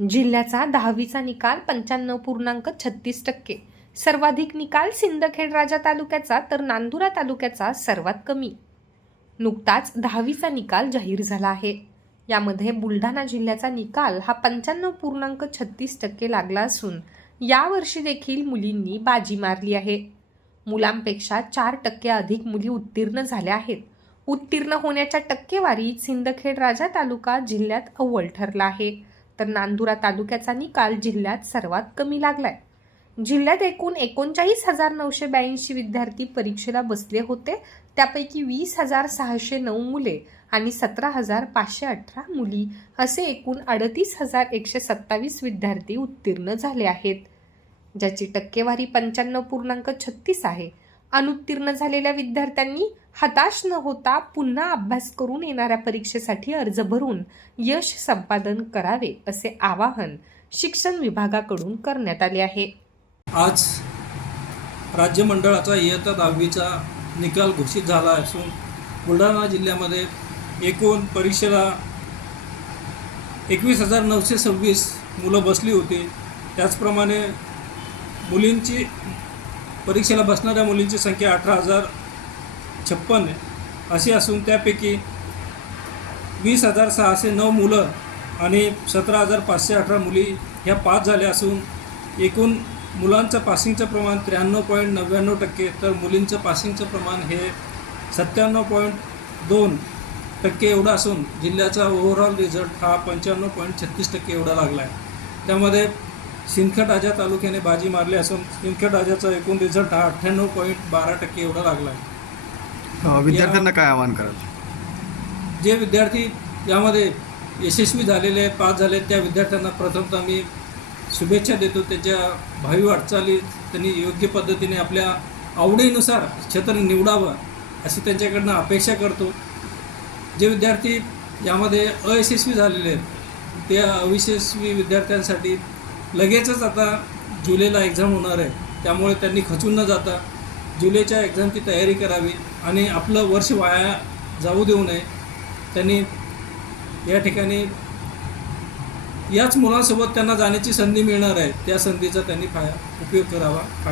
जिल्ह्याचा दहावीचा निकाल पंच्याण्णव पूर्णांक छत्तीस टक्के. सर्वाधिक निकाल सिंदखेड राजा तालुक्याचा तर नांदुरा तालुक्याचा सर्वात कमी. नुकताच दहावीचा निकाल जाहीर झाला आहे. यामध्ये बुलढाणा जिल्ह्याचा निकाल हा पंच्याण्णव पूर्णांक छत्तीस टक्के लागला असून यावर्षी देखील मुलींनी बाजी मारली आहे. मुलांपेक्षा चार टक्के अधिक मुली उत्तीर्ण झाल्या आहेत. उत्तीर्ण होण्याच्या टक्केवारीत सिंदखेड राजा तालुका जिल्ह्यात अव्वल ठरला आहे. तर नांदुरा तालुक्याचा निकाल जिल्ह्यात सर्वात कमी लागलाय. जिल्ह्यात एकूण एकोणचाळीस हजार नऊशे ब्याऐंशी विद्यार्थी परीक्षेला बसले होते. त्यापैकी वीस हजार सहाशे नऊ मुले आणि सतरा हजार पाचशे अठरा मुली असे एकूण अडतीस हजार एकशे सत्तावीस विद्यार्थी उत्तीर्ण झाले आहेत. ज्याची टक्केवारी पंच्याण्णव पूर्णांक छत्तीस आहे. अनुत्तीर्ण झालेल्या विद्यार्थ्यांनी हताश न होता पुन्हा अभ्यास करून येणाऱ्या परीक्षेसाठी अर्ज भरून यश संपादन करावे असे आवाहन शिक्षण विभागाकडून करण्यात आले आहे. आज राज्य मंडळाचा इयत्ता दहावीचा निकाल घोषित झाला असून बुलढाणा जिल्ह्यामध्ये एकूण परीक्षेला एकवीस हजार नऊशे सव्वीस मुलं बसली होती. त्याचप्रमाणे मुलींची परीक्षेला बसणाऱ्या मुलींची संख्या अठरा हजार छप्पन आहे. अशी असून त्यापैकी वीस हजार सहाशे नऊ मुलं आणि सतरा हजार पाचशे अठरा मुली ह्या पास झाल्या असून एकूण मुलांचं पासिंगचं प्रमाण त्र्याण्णव पॉईंट नव्याण्णव टक्के तर मुलींचं पासिंगचं प्रमाण हे सत्त्याण्णव पॉईंट दोन टक्के एवढा असून जिल्ह्याचा ओव्हरऑल रिझल्ट हा पंच्याण्णव पॉईंट छत्तीस टक्के एवढा लागला आहे. त्यामध्ये सिंदखेड राजा तालुक्याने बाजी मारली असून सिंदखेड राजाचा एकूण रिझल्ट हा अठ्ठ्याण्णव पॉईंट बारा टक्के एवढा लागला आहे. विद्यार्थ्यांना काय आवाहन कराल? जे विद्यार्थी यामध्ये यशस्वी झालेले आहेत पास झाले त्या विद्यार्थ्यांना प्रथमतः मी शुभेच्छा देतो. त्याच्या भावी वाटचाली त्यांनी योग्य पद्धतीने आपल्या आवडीनुसार क्षेत्र निवडावं अशी त्यांच्याकडनं अपेक्षा करतो. जे विद्यार्थी यामध्ये अयशस्वी झालेले आहेत त्या अयशस्वी विद्यार्थ्यांसाठी लगेचच आता जुलैला एक्झाम होणार आहे. त्यामुळे त्यांनी खचून न जाता जुलैच्या एक्झामची तयारी करावी आणि आपलं वर्ष वाया जाऊ देऊ नये. त्यांनी या ठिकाणी याच मुलांसोबत त्यांना जाण्याची संधी मिळणार आहे. त्या संधीचा त्यांनी फाय उपयोग करावा.